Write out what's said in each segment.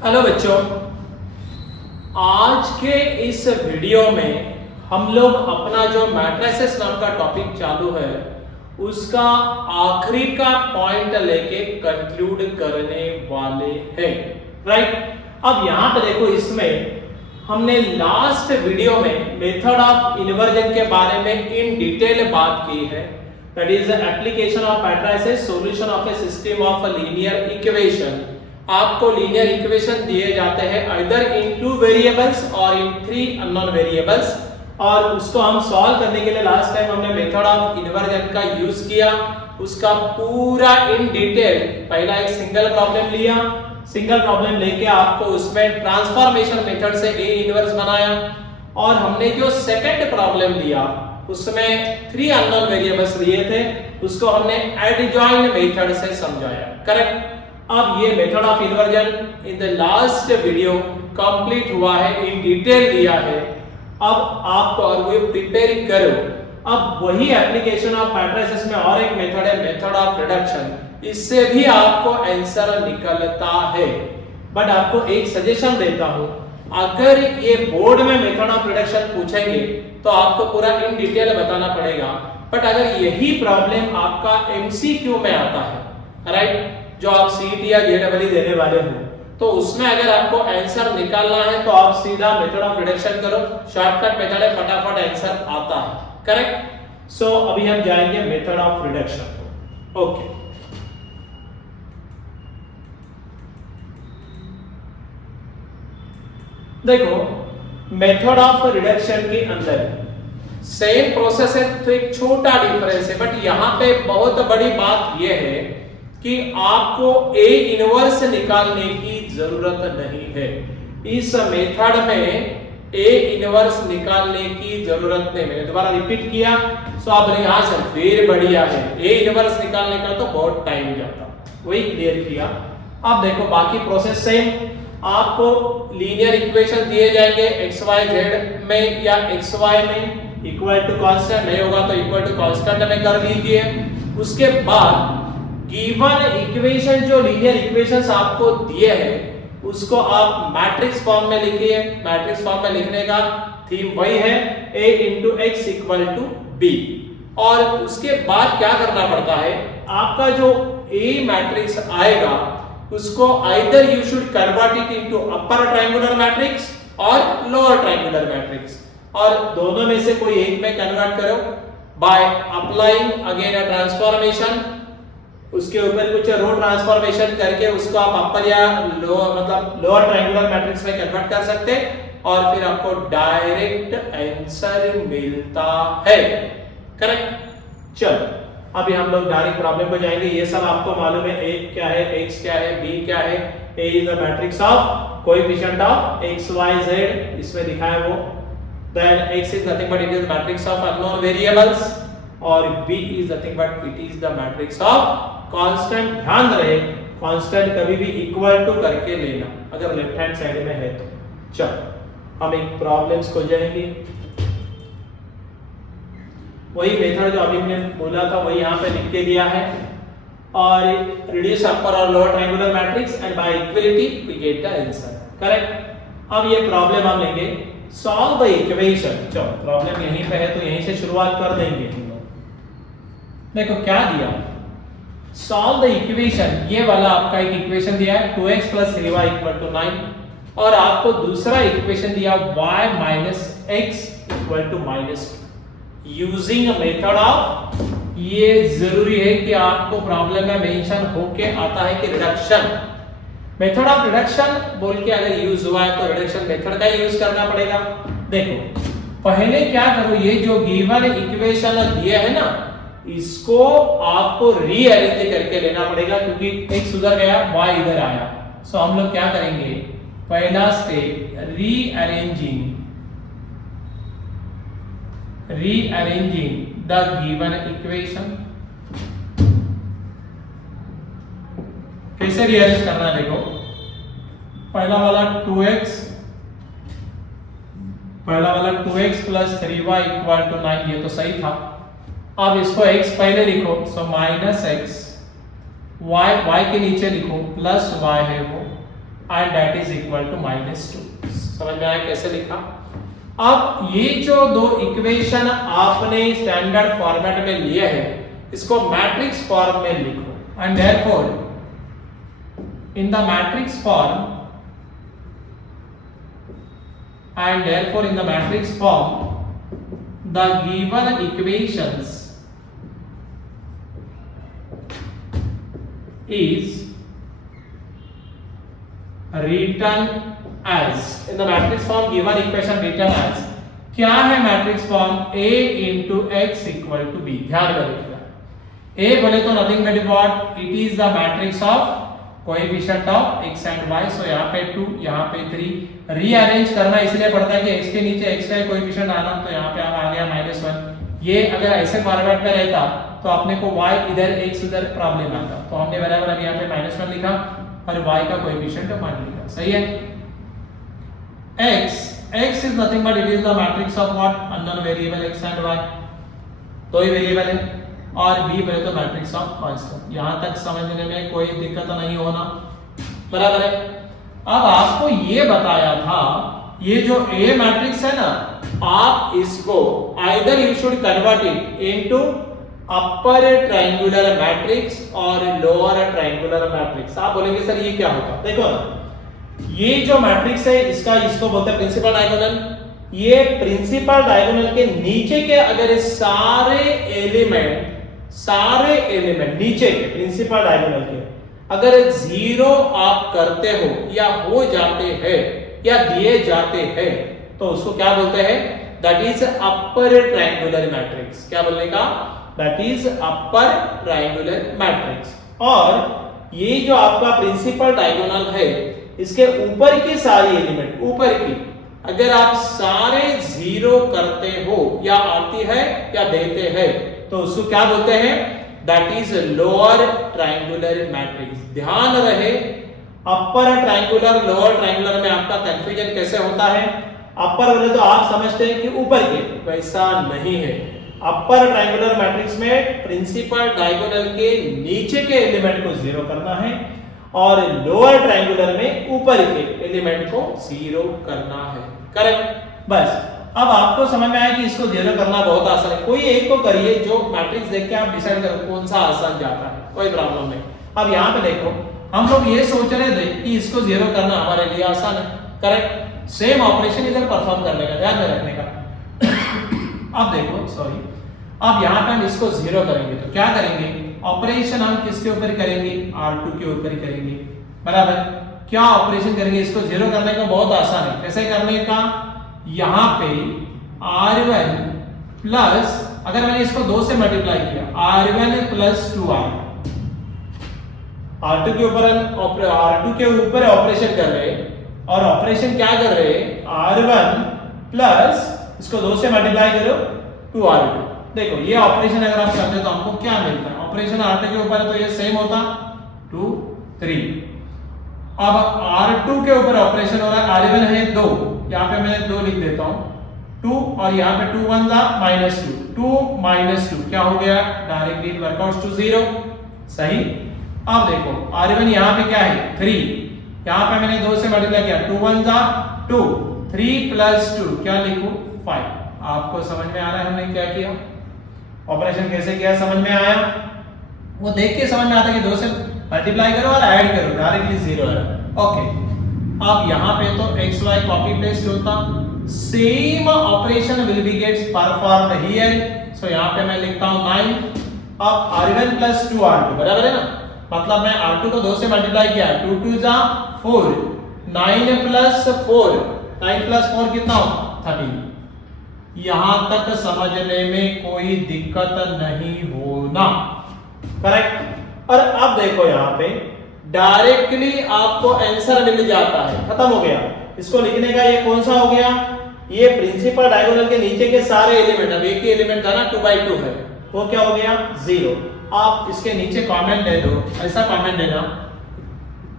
Hello बच्चों, आज के इस वीडियो में हम लोग अपना जो मैट्रिसेस नाम का टॉपिक चालू है उसका आखिरी का पॉइंट लेके कंक्लूड करने वाले हैं। राइट, अब यहां पे देखो, इसमें हमने लास्ट वीडियो में मेथड ऑफ इन्वर्जन के बारे में इन डिटेल बात की है। That is the application of matrices, solution of A system of a linear equation. आपको लीनियर इक्वेशन दिए जाते हैं आइदर इन 2 वेरिएबल्स और इन 3 अननोन वेरिएबल्स, और उसको हम सॉल्व करने के लिए लास्ट टाइम हमने मेथड ऑफ इन्वर्जन का यूज किया। उसका पूरा इन डिटेल पहला एक सिंगल प्रॉब्लम लिया, सिंगल प्रॉब्लम लेके आपको उसमें ट्रांसफॉर्मेशन मेथड से ए इनवर्स बनाया, और हमने जो सेकंड प्रॉब्लम लिया उसमें 3 अननोन वेरिएबल्स लिए थे, उसको हमने एडजॉइंट मेथड से समझाया। करेक्ट। अब ये method of inversion in the last video complete हुआ है, इन डिटेल दिया है। अब आपको और वो प्रिपेयर करो। अब वही एप्लीकेशन ऑफ मैट्रिसेस में और एक मेथड है, मेथड ऑफ रिडक्शन। इससे भी आपको आंसर निकलता है, बट आपको एक सजेशन देता हूं, अगर ये बोर्ड में मेथड ऑफ रिडक्शन पूछेंगे तो आपको पूरा इन डिटेल बताना पड़ेगा। बट अगर यही प्रॉब्लम आपका एमसीक्यू में आता है, राइट, जो आप सीईटी या जेईई देने वाले हो, तो उसमें अगर आपको आंसर निकालना है तो आप सीधा मेथड ऑफ रिडक्शन करो, शॉर्टकट मेथड है, फटाफट आंसर आता है। करेक्ट। सो अभी हम जाएंगे मेथड ऑफ रिडक्शन को। ओके, देखो मेथड ऑफ रिडक्शन के अंदर सेम प्रोसेस है, तो एक छोटा डिफरेंस है, बट यहां पे बहुत बड़ी बात यह है कि आपको ए इनवर्स निकालने की जरूरत नहीं है। इस मेथड में ए इनवर्स निकालने की जरूरत नहीं। मैंने दोबारा रिपीट किया, सो आप यहां से फिर बढ़िया है, ए इनवर्स निकालने का तो बहुत टाइम जाता, वही क्लियर किया। अब देखो बाकी प्रोसेस सेम, आपको लीनियर इक्वेशन दिए जाएंगे एक्स वाई जेड में या एक्स वाई में, इक्वल टू कांस्टेंट नहीं होगा तो इक्वल टू कांस्टेंट में कर लीजिए। उसके बाद गिवन इक्वेशन, जो लीनियर इक्वेशंस आपको दिए हैं उसको आप मैट्रिक्स फॉर्म में लिखिए। मैट्रिक्स फॉर्म में लिखने का थीम वही है, a into x equal to b। और उसके बाद क्या करना पड़ता है, आपका जो a मैट्रिक्स आएगा उसको either you should convert it into upper triangular matrix और लोअर ट्रायंगुलर मैट्रिक्स, और दोनों में से कोई एक में कन्वर्ट करो by applying again a transformation. उसके ऊपर कुछ रो ट्रांसफॉर्मेशन करके उसको आप अपर या लोअर, मतलब लोअर ट्रायंगुलर मैट्रिक्स में कन्वर्ट कर सकते हैं, और फिर आपको डायरेक्ट आंसर मिलता है। करेक्ट। चलो अभी हम लोग डायरेक्ट प्रॉब्लम को जाएंगे। ये सब आपको मालूम है, a क्या है, x क्या है, b क्या है। a is the matrix of coefficient of x y z, इसमें लिखा है वो। Then x is nothing but it is matrix of unknown variables, और b is nothing but it is the matrix of constant. ध्यान रहे constant कभी भी equal to करके लेना अगर लेफ्ट हैंड साइड में है तो। चलो हम एक प्रॉब्लम्स को जाएंगे। वही मेथड जो अभी हमने बोला था वही यहाँ पे लिख के दिया है, और रिड्यूस अपर और lower triangular matrix and by equality we get the answer. Correct. अब ये प्रॉब्लम हम लेंगे, सॉल्व द इक्वेशन। चलो प्रॉब्लम यहीं पे है तो यहीं से शुरुआत कर देंगे हम लोग। देखो क्या दिया, सॉल्व द इक्वेशन। ये वाला आपका एक इक्वेशन दिया है 2x + 3y = 9, और आपको दूसरा इक्वेशन दिया y - x = -2 using a method of, ये जरूरी है कि आपको प्रॉब्लम में मेंशन होके आता है कि रिडक्शन। मेथड ऑफ रिडक्शन बोल के अगर यूज हुआ है तो रिडक्शन मेथड का यूज करना पड़ेगा। देखो पहले क्या करो, ये जो गिवन इक्वेशन दिए है ना, इसको आपको रीअरेंज करके लेना पड़ेगा, क्योंकि x उधर गया y इधर आया। सो हम लोग क्या करेंगे, पहला step rearranging the given equation। कैसे रीअरेंज करना है देखो, पहला वाला 2x + 3y = 9, ये तो सही था। अब इसको x पहले लिखो, सो -x, y के नीचे लिखो, +y है वो, and that is equal to -2। समझ में आया कैसे लिखा? अब ये जो दो इक्वेशन आपने स्टैंडर्ड फॉर्मेट में लिए हैं, इसको मैट्रिक्स फॉर्म में लिखो and therefore in the matrix form the given equations is written as, in the matrix form given equation written as, क्या है matrix form? a into x equal to b। ध्यान रखिएगा, a बोले तो nothing but what, it is the matrix of coefficient of x and y। सो यहाँ पे 2, यहाँ पे 3। रीअरेंज करना इसलिए पड़ता है कि x के नीचे x का कोएफिशिएंट आना, तो यहाँ पे आ गया -1। ये अगर ऐसे फॉर्मेट में रहता तो अपने को y इधर x इधर प्रॉब्लम आता, तो हमने बराबर अभी यहाँ पे -1 लिखा और y का कोएफिशिएंट 1 लिखा। सही है? x is nothing but it is the matrix of what, unknown variable x and y, दो ही वेरिएबल है। और b बोले तो मैट्रिक्स ऑफ कांस्टेंट। यहां तक समझने में कोई दिक्कत नहीं होना, बराबर है? अब आपको ये बताया था, ये जो a मैट्रिक्स है ना, आप इसको either you should convert it into upper triangular matrix और लोअर ट्रायंगुलर मैट्रिक्स। आप बोलेंगे सर ये क्या होगा? देखो ना, ये जो मैट्रिक्स है इसको बोलते हैं प्रिंसिपल डायगोनल। ये प्रिंसिपल डायगोनल के नीचे के अगर सारे एलिमेंट नीचे के प्रिंसिपल डायगोनल के अगर 0 आप करते हो या हो जाते हैं या दिए जाते हैं, तो उसको क्या बोलते हैं? That is upper triangular matrix. क्या बोलने का? That is upper triangular matrix. और ये जो आपका प्रिंसिपल डायगोनल है, इसके ऊपर की सारी एलिमेंट, ऊपर की अगर आप सारे 0 करते हो या आती है या देते हैं, तो उसको क्या बोलते हैं? That is lower triangular matrix. ध्यान रहे, अपर ट्रायंगुलर लोअर ट्रायंगुलर में आपका कंफ्यूजन कैसे होता है? अपर बोले तो आप समझते हैं कि ऊपर के, वैसा नहीं है। अपर ट्रायंगुलर मैट्रिक्स में प्रिंसिपल डायगोनल के नीचे के एलिमेंट को 0 करना है और लोअर ट्रायंगुलर में ऊपर के एलिमेंट को 0 करना है। करेक्ट? बस अब आपको समझ में आया कि इसको 0 करना बहुत आसान है। कोई एक को करिए, जो मैट्रिक्स देख के आप डिसाइड करो कौन सा आसान जाता है, कोई प्रॉब्लम नहीं। अब यहाँ पे देखो, हम लोग ये सोच रहे थे कि इसको 0 करना हमारे लिए आसान है। करेक्ट? सेम ऑपरेशन इधर परफॉर्म करने का, ध्यान में रखने का। अब देखो, सॉरी, अब यहाँ पे हम इसको 0 करेंगे तो क्या करेंगे? ऑपरेशन हम किसके ऊपर करेंगे? R2 के ऊपर करेंगे, बराबर? क्या ऑपरेशन करेंगे? इसको 0 करने का बहुत आसान है। कैसे करने का? यहां पे R1 प्लस, अगर मैंने इसको 2 से मल्टीप्लाई किया, R1 प्लस 2R, R2 के ऊपर ऑपरेशन कर रहे हैं, और ऑपरेशन क्या कर रहे हैं? R1 प्लस इसको 2 से मल्टीप्लाई करो 2R2। देखो ये ऑपरेशन अगर आप करते तो हमको क्या मिलता है? ऑपरेशन R2 के ऊपर है तो ये सेम होता 2 3। अब R2 के ऊपर ऑपरेशन हो रहा है, R1 है 2, यहाँ पे मैं 2 लिख देता हूं, 2 और यहाँ पे 2 1 जा -2, 2 -2 क्या हो गया? Directly work out to 0। सही? अब देखो R1 यहाँ पे क्या है? 3, यहाँ पे मैंने 2 से मल्टीप्लाई किया, 2 1 जा 2, 3 प्लस 2 क्या लिखूं? 5। आपको समझ में आ रहा है हमने क्या किया? ऑपरेशन कैसे किया? समझ में आया? वो देख के समझ में आता है कि 2 से मल्टीप्लाई करो और ऐड करो, डायरेक्टली 0 है। ओके, अब यहाँ पे तो xy कॉपी पेस्ट होता, same operation will be gets performed here. So यहाँ पे मैं लिखता हूँ 9। अब R1 प्लस 2R2 बराबर है ना, मतलब मैं R2 को 2 से मल्टीप्लाई किया, 2 2 जा 4, 9 प्लस 4, 9 प्लस 4 कितना होगा? 13। यहां तक समझने में कोई दिक्कत नहीं होना। करेक्ट? और अब देखो यहाँ पे डायरेक्टली आपको आंसर मिल जाता है, खत्म हो गया। इसको लिखने का ये कौन सा हो गया? ये प्रिंसिपल डायगोनल के नीचे के सारे एलिमेंट, अब एक ही एलिमेंट था ना 2/2 है, वो क्या हो गया? 0। आप इसके नीचे कमेंट दे दो, ऐसा कमेंट देना,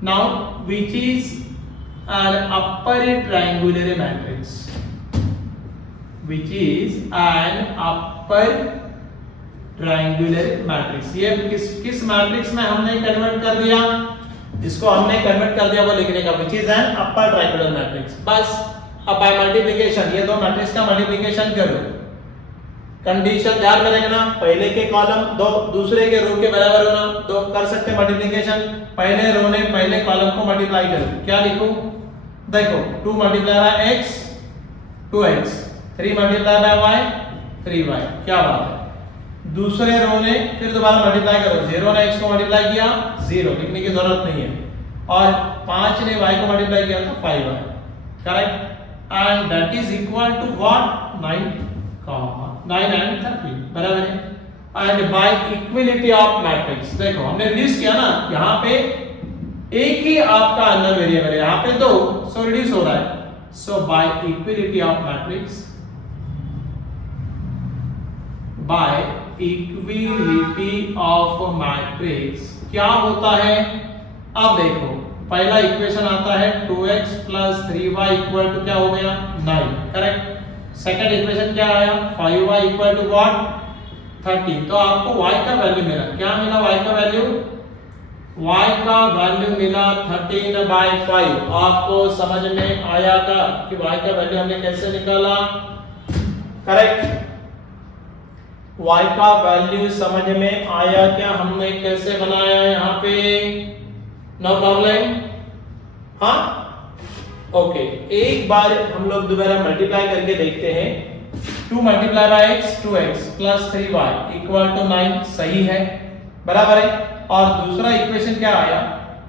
now which is an upper triangular matrix, which is an upper triangular matrix. ये किस मैट्रिक्स में हमने कन्वर्ट कर दिया? इसको हमने कन्वर्ट कर दिया वो लिखने का, which is an upper triangular matrix. बस अब बाय मल्टीप्लिकेशन ये दो मैट्रिक्स का मल्टीप्लिकेशन करो। कंडीशन ध्यान में रखना, पहले के कॉलम दो दूसरे के रो के बराबर होना, दो कर सकते मल्टीप्लिकेशन, पहले रो ने पहले कॉलम को मल्टीप्लाई करो। क्या लिखूं? देखो 2 multiply by x 2x, 3 multiply by y 3y। क्या बात है। दूसरे रो ने फिर दोबारा मल्टीप्लाई करो, 0 ने x को मल्टीप्लाई किया 0, लिखने की जरूरत नहीं है, और 5 ने y को मल्टीप्लाई किया तो 5y। Correct. And that is equal to what? 9 and 13 बराबर है। And by equality of matrix, देखो हमने रिड्यूस किया ना, यहाँ पे एक ही आपका अननोन वेरिएबल है, यहाँ पे दो, सो रिड्यूस हो रहा है। So by equality of matrix, by equality of matrix क्या होता है? अब देखो पहला इक्वेशन आता है 2x + 3y इक्वल टू क्या हो गया? 9। करेक्ट। सेकंड इक्वेशन क्या आया? 5y equal to what? 30। तो आपको y का वैल्यू मिला, क्या मिला? y का वैल्यू, y का वैल्यू मिला 13/5। आपको समझ में आया का कि y का वैल्यू हमने कैसे निकाला? करेक्ट। y का वैल्यू समझ में आया क्या? हमने कैसे बनाया यहाँ पे? No problem. हाँ ओके, एक बार हम लोग दोबारा मल्टीप्लाई करके देखते हैं। 2 multiply by x 2x + 3y equal to 9, सही है, बराबर है। और दूसरा इक्वेशन क्या आया?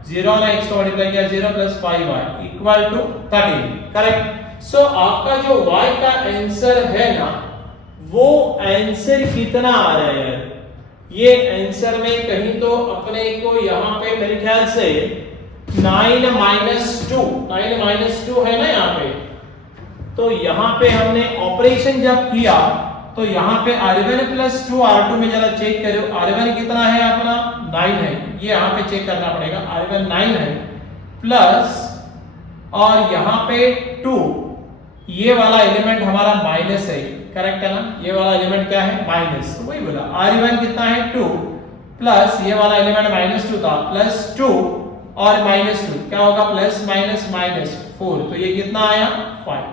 0 ने x को मल्टीप्लाई किया 0 + 5y इक्वल टू 13। करेक्ट। सो आपका जो y का आंसर है ना, वो आंसर कितना आ रहा है? ये आंसर में कहीं तो अपने को यहाँ पे मेरे ख्याल से 9 - 2 है ना यहाँ पे। तो यहाँ पे हमने ऑपरेशन जब किया तो यहाँ पे r1 + 2 r2 में जरा चेक करो, r1 कितना है अपना? 9 है, ये यहाँ पे चेक करना पड़ेगा। r1 9 है प्लस, और यहाँ पे 2, ये वाला एलिमेंट हमारा माइनस है, करेक्ट है ना? ये वाला एलिमेंट क्या है? माइनस। तो वही बोला, r1 कितना है? 2 प्लस ये वाला एलिमेंट -2 था, +2 और -2 क्या होगा? +-4। तो ये कितना आया? 5।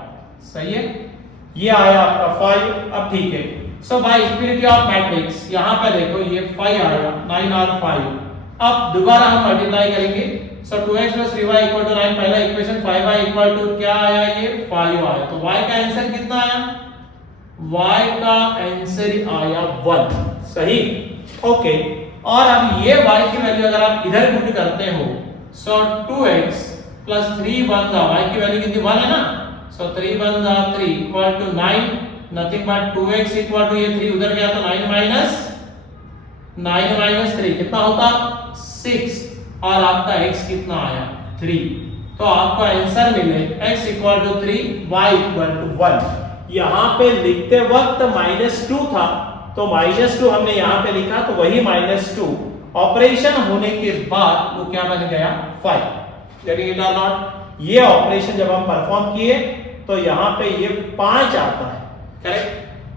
सही है, ये आया आपका 5। अब ठीक है। So by equality of matrix यहाँ पे देखो ये 5 आया, 9 और 5। अब दोबारा हम मल्टीप्लाई करेंगे। सो 2x + 3y इक्वल टू 9, पहला इक्वेशन 5y इक्वल टू क्या आया? ये 5 आया। तो y का आंसर कितना आया? y का आंसर आया 1। सही, ओके। और अब ये y की वैल्यू अगर आप इधर पुट करते हो, सो 2x + 3 1 था, y की वैल्यू कितनी? 1 है ना। So 3 1 3 equal to 9, nothing but 2x equal to, ये 3 उधर गया तो 9 - 3 कितना होता? 6। और आपका x कितना आया? 3। तो आपका आंसर मिले x equal to 3, y equal to 1। यहाँ पे लिखते वक्त -2 था, तो -2 हमने यहाँ पे लिखा, तो वही -2 ऑपरेशन होने के बाद वो क्या बन गया? 5। गेटिंग इट और नॉट? ये ऑपरेशन जब हम परफॉर्म किए तो यहाँ पे ये 5 आता है, करेक्ट।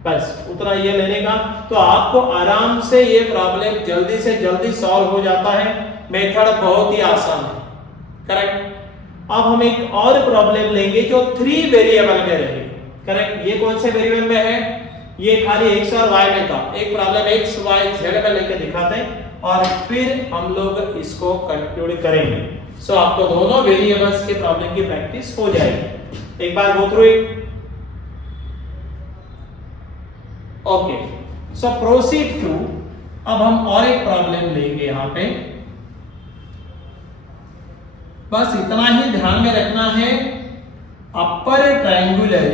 बस उतना ये लेने का, तो आपको आराम से ये प्रॉब्लम जल्दी से जल्दी सॉल्व हो जाता है। मेथड बहुत ही आसान है, करेक्ट। अब हम एक और प्रॉब्लम लेंगे जो 3 वेरिएबल में रहे, करेक्ट। ये कौन से वेरिएबल में है? ये खाली x और y में था। एक प्रॉब्लम x y z में लेके दिखाते हैं और फिर हम लोग इसको कंक्लूड करेंगे। सो आपको दोनों वेरिएबल्स के प्रॉब्लम की प्रैक्टिस हो जाएगी। एक बार go through it. Okay, so proceed to, अब हम और एक प्रॉब्लम लेंगे यहाँ पे। बस इतना ही ध्यान में रखना है, अपर ट्रायंगुलर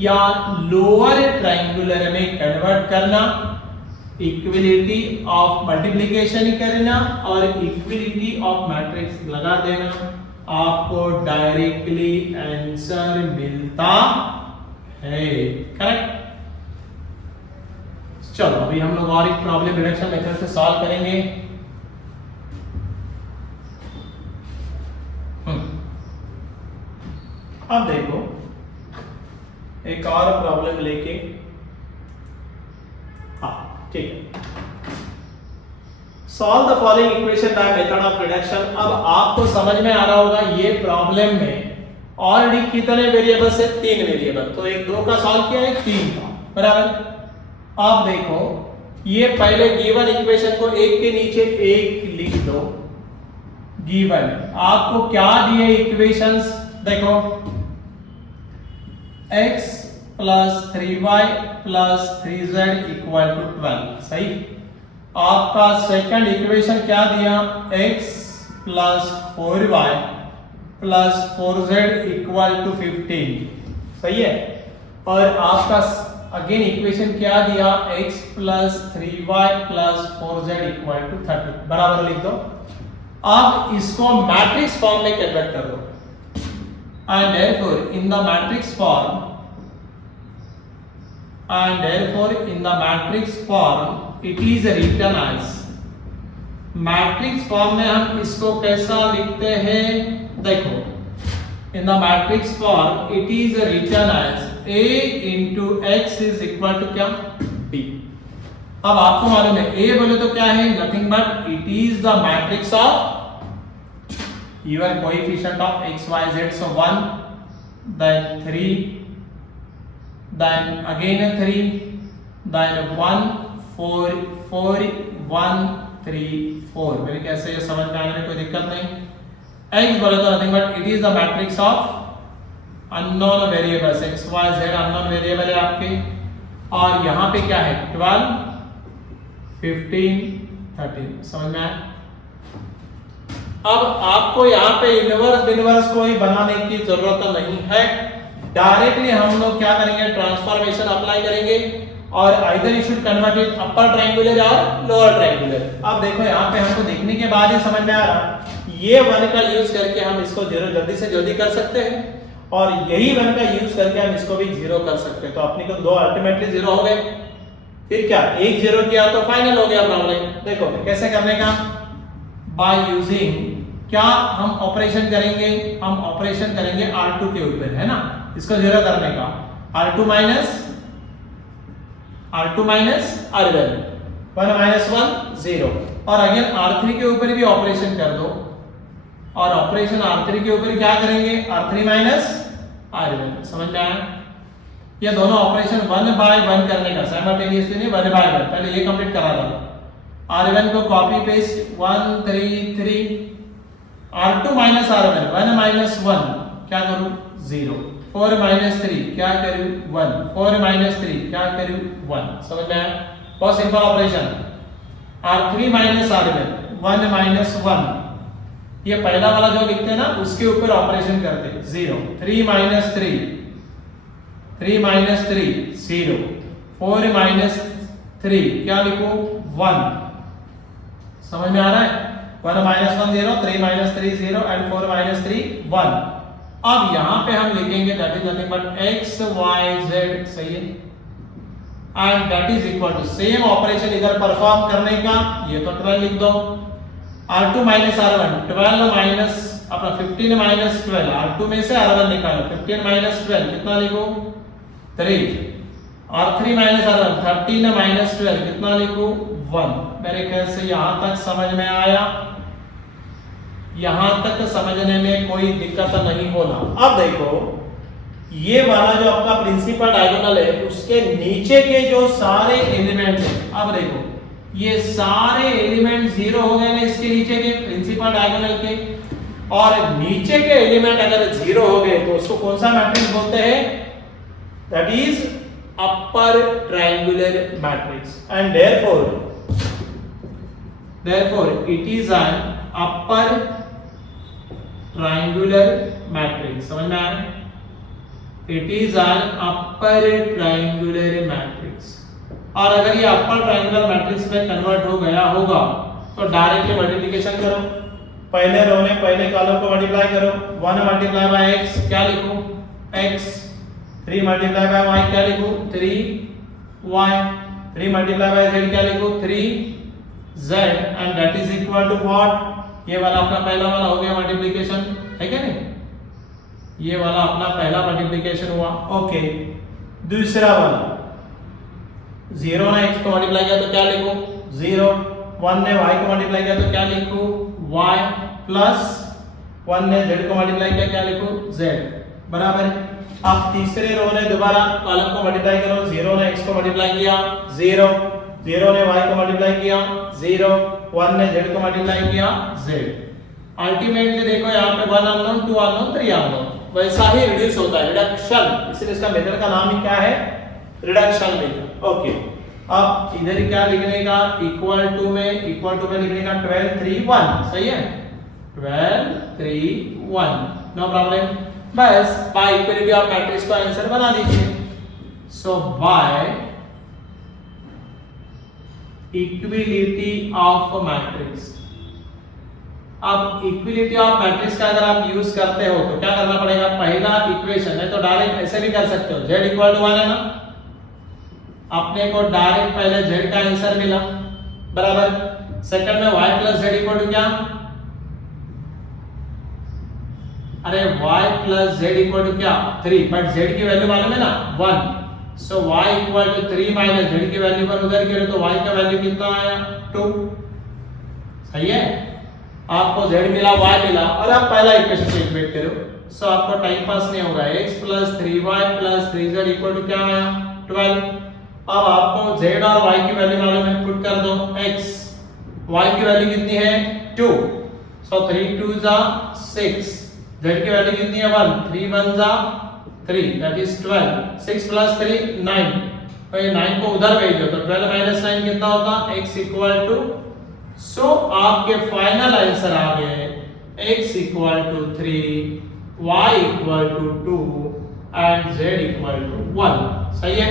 या लोअर ट्रायंगुलर में कन्वर्ट करना, इक्विलिटी ऑफ मल्टीप्लिकेशन करना और इक्विलिटी ऑफ मैट्रिक्स लगा देना, आपको डायरेक्टली आंसर मिलता है, करेक्ट। चलो अभी हम लोग और एक प्रॉब्लम रिडक्शन मेथड से सॉल्व करेंगे। अब देखो एक और प्रॉब्लम लेके, हाँ ठीक है। Solve the following equation by method of reduction. अब आपको समझ में आ रहा होगा ये प्रॉब्लम में ऑलरेडी कितने वेरिएबल्स है, 3 वेरिएबल। तो एक 2 का सॉल्व किया, एक 3 का, बराबर। आप देखो ये पहले गिवन इक्वेशन को एक के नीचे एक लिख दो। गिवन आपको क्या दिए इक्वेशंस, देखो x plus 3y plus 3z equal to 12, सही। आपका सेकंड इक्वेशन क्या दिया, x plus 4y plus 4z equal to 15, सही है। और आपका अगेन इक्वेशन क्या दिया, x plus 3y plus 4z equal to 30, बराबर लिख दो। अब इसको मैट्रिक्स फॉर्म में कन्वर्ट कर दो, and therefore in the matrix form, and therefore in the matrix form it is written as, matrix form में हम इसको कैसा लिखते हैं, देखो in the matrix form it is written as a into x is equal to क्या, b। अब आपको मालूम है a बोले तो क्या है, nothing but it is the matrix of your coefficient of x y z, so 1 then 3 then again 3 then 1 4 4 1 3 4। मेरे कैसे ये समझ में आने में कोई दिक्कत नहीं। x बोले तो nothing but it is the matrix of unknown variables, x y z unknown variable है आपके, और यहाँ पे क्या है 12 15 13, समझ में आया। अब आपको यहाँ पे इनवर्स कोई बनाने की जरूरत नहीं है, डायरेक्टली हम लोग क्या करेंगे, ट्रांसफॉर्मेशन अप्लाई करेंगे, और either you should convert it upper triangular और लोअर ट्रायंगुलर। अब देखो यहाँ पे हमको देखने के बाद ही समझ में आ रहा, ये 1 का यूज करके हम इसको 0 जल्दी से जल्दी कर सकते हैं, और यही 1 का यूज करके हम इसको भी 0 कर सकते हैं। तो अपने को 2 अल्टीमेटली 0 हो गए, फिर क्या 1 0 किया तो फाइनल हो गया प्रॉब्लम। देखो कैसे करने का, बाय यूजिंग क्या हम ऑपरेशन करेंगे, हम ऑपरेशन करेंगे R2 के ऊपर, है ना, इसको 0 करने का, R2 माइनस R1 1 माइनस 1 0, और अगेन R3 के ऊपर भी ऑपरेशन कर दो, और ऑपरेशन R3 के ऊपर क्या करेंगे, R3 माइनस R1, समझ में आया। ये दोनों ऑपरेशन 1 बाय 1 करने का, साइमल्टेनियसली नहीं, 1 बाय 1, पहले ये कंप्लीट करा दो। R1 को copy paste 1 3 3, R2 minus R1 1 minus 1 क्या करूं 0, 4 माइनस 3 क्या करूं 1, 4 माइनस 3 क्या करूं 1, समझ में आया। बहुत simple operation. R3 minus R1 1 minus 1, ये पहला वाला जो लिखते हैं ना उसके ऊपर ऑपरेशन करते हैं 0, 3 माइनस 3 3 माइनस 3 0, 4 माइनस 3 क्या लिखो 1, समझ में आ रहा है। 1 माइनस 1 0, 3 माइनस 3 0 एंड 4 माइनस 3 1। अब यहां पे हम लिखेंगे that is nothing but x y z, सही है, and that is equal to same operation इधर परफॉर्म करने का, ये तो 12 लिख दो। R2 माइनस R1 12 माइनस अपना 15 माइनस 12, R2 में से R1 निकालो, 15 माइनस 12 कितना लिखो 3, R3 माइनस R1 13 माइनस 12 कितना लिखो 1। मेरे ख्याल से यहां तक समझ में आया, यहां तक समझने में कोई दिक्कत नहीं होना। अब देखो ये वाला जो आपका प्रिंसिपल डायगोनल है उसके नीचे के जो सारे एलिमेंट हैं, अब देखो ये सारे एलिमेंट 0 हो गए ना इसके नीचे के प्रिंसिपल डायगोनल के, और नीचे के एलिमेंट अगर 0 हो गए तो उसको कौन सा मैट्रिक्स बोलते हैं, that is upper triangular matrix, and therefore it is an upper triangular matrix, समझ में आया। it is an upper triangular matrix, और अगर ये अपर ट्रायंगुलर मैट्रिक्स में कन्वर्ट हो गया होगा तो डायरेक्टली मल्टीप्लिकेशन करो, पहले रो ने पहले कॉलम को मल्टीप्लाई करो, 1 मल्टीप्लाई बाय x क्या लिखो x, 3 मल्टीप्लाई बाय y क्या लिखो 3y, 3 मल्टीप्लाई बाय z क्या लिखो 3z, and that is equal to what, ये वाला अपना पहला वाला हो गया मल्टीप्लिकेशन, है क्या नहीं, ये वाला अपना पहला मल्टीप्लिकेशन हुआ। ओके, दूसरा वाला 0 ने x को मल्टीप्लाई किया तो क्या लिखो 0, 1 ने y को मल्टीप्लाई किया तो क्या लिखूं y प्लस 1 ने z को मल्टीप्लाई किया क्या लिखूं z बराबर है। अब तीसरे रो ने दोबारा कॉलम को मल्टीप्लाई करो, 0 ने x को मल्टीप्लाई किया 0, 0 ने y को मल्टीप्लाई किया 0, 1 ने z को मल्टीप्लाई किया z। अल्टीमेटली देखो यहाँ पे 1 अननोन 2 अननोन 3 अननोन, वैसा ही रिड्यूस होता है रिडक्शन, इसलिए इसका मेथड का नाम ही क्या है रिडक्शन मेथड। ओके अब इधर क्या लिखने का इक्वल टू में लिखने का 12 3 1 सही है 12 3 1 नो प्रॉब्लम। बस बाय इक्वलिटी ऑफ मैट्रिक्स को आंसर बना दीजिए। सो बाय इक्विलिटी ऑफ मैट्रिक्स, अब इक्विलिटी ऑफ मैट्रिक्स का अगर आप यूज करते हो तो क्या करना पड़ेगा, पहला इक्वेशन है तो डायरेक्ट ऐसे भी कर सकते हो z इक्वल टू 1 है ना, अपने को डायरेक्ट पहले z का आंसर मिला बराबर, सेकंड में y plus z equal to क्या, अरे y plus z equal to क्या 3, बट z की वैल्यू मालूम है ना 1, so y equal to 3 minus z की वैल्यू पर उधर करो तो y का वैल्यू कितना आया 2, सही है। आपको z मिला y मिला और आप पहला इक्वेशन से इक्वेट करो, सो आपको टाइम पास नहीं होगा, x plus 3y plus 3z equal to क्या आया 12। अब आपको z और y की वैल्यू मालूम है, पुट कर दो x, y की वैल्यू कितनी है 2, सो 3 2 जा 6, z की वैल्यू कितनी है 1, 3 1 जा 3 दैट इज 12, 6 प्लस 3 9, और ये 9 को उधर भेज दो तो 12 माइनस 9 कितना होता x इक्वल टू, सो आपके फाइनल आंसर आ गए x equal to 3, y equal to 2 and z equal to 1, सही है।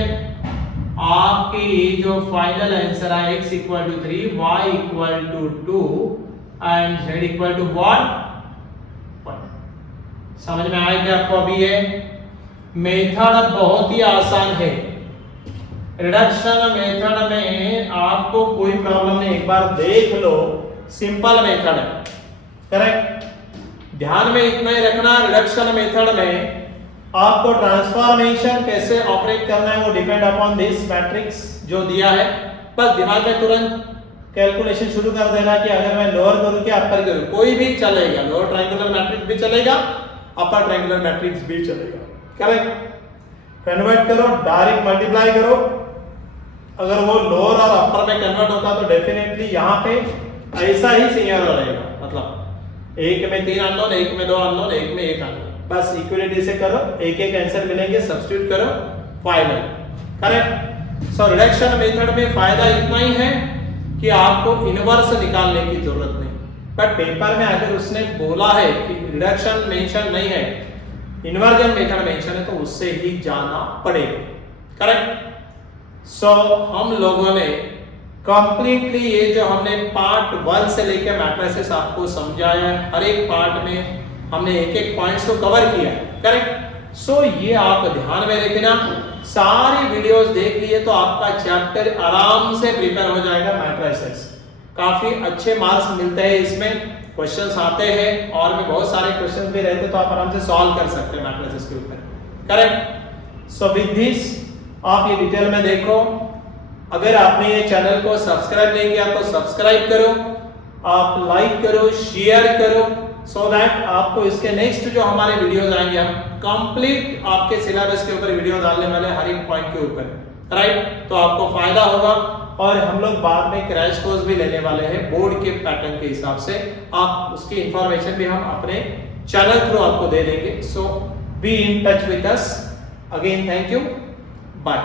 आपकी जो फाइनल आंसर है x equal to 3, y equal to 2 and z equal to 1। समझ में आया कि आपको अभी ये मेथड बहुत ही आसान है, रिडक्शन मेथड में आपको कोई प्रॉब्लम नहीं, एक बार देख लो सिंपल मेथड है करेक्ट। ध्यान में इतना ही रखना रिडक्शन मेथड में आपको ट्रांसफॉर्मेशन कैसे ऑपरेट करना है वो डिपेंड अपॉन दिस मैट्रिक्स जो दिया है, बस दिमाग में तुरंत कैलकुलेशन शुरू कर देना कि अगर मैं लोअर करूं कि अपर करूं कोई भी चलेगा, लोअर ट्रायंगुलर मैट्रिक्स भी चलेगा अपर ट्रायंगुलर मैट्रिक्स भी चलेगा करेक्ट। कन्वर्ट करो डायरेक्ट मल्टीप्लाई करो, अगर वो लोअर और अपर में कन्वर्ट होता तो डेफिनेटली यहाँ पे ऐसा ही सिनेरियो रहेगा, मतलब एक में 3 अननोन, एक में 2 अननोन, एक में 1 अननोन, बस इक्विलिटी से करो एक एक आंसर मिलेंगे, सब्स्टिट्यूट करो final correct. So reduction method में फायदा इतना ही है कि आपको इनवर्स निकालने की जरूरत नहीं, बट पेपर में अगर उसने बोला है कि रिडक्शन मेंशन नहीं है इन्वर्जन मेथड मेंशन है तो उससे ही जाना पड़ेगा करेक्ट। सो हम लोगों ने कंप्लीटली ये जो हमने पार्ट 1 से लेकर मैट्रिसेस आपको समझाया है, हर एक पार्ट में हमने एक एक पॉइंट्स को कवर किया है करेक्ट। सो ये आप ध्यान में रखना, सारी वीडियोस देख लिए तो आपका चैप्टर आराम से प्रिपेयर हो जाएगा मैट्रिसेस, काफी अच्छे मार्क्स मिलते हैं इसमें, क्वेश्चंस आते हैं और भी बहुत सारे क्वेश्चंस भी रहते तो आप आराम से सॉल्व कर सकते हैं मैट्रिसेस के ऊपर करेक्ट। सो विद दिस आप ये डिटेल में देखो, अगर आपने ये चैनल को सब्सक्राइब नहीं किया तो सब्सक्राइब करो, आप लाइक करो, शेयर करो, सो दैट आपको इसके नेक्स्ट जो हमारे वीडियोस आएंगे हम कंप्लीट आपके सिलेबस के ऊपर वीडियो डालने वाले हर एक पॉइंट के ऊपर राइट, तो आपको फायदा होगा। और हम लोग बाद में क्रैश कोर्स भी लेने वाले हैं बोर्ड के पैटर्न के हिसाब से, आप उसकी इंफॉर्मेशन भी हम अपने चैनल थ्रू आपको दे देंगे। So be in touch with us again, thank you, bye.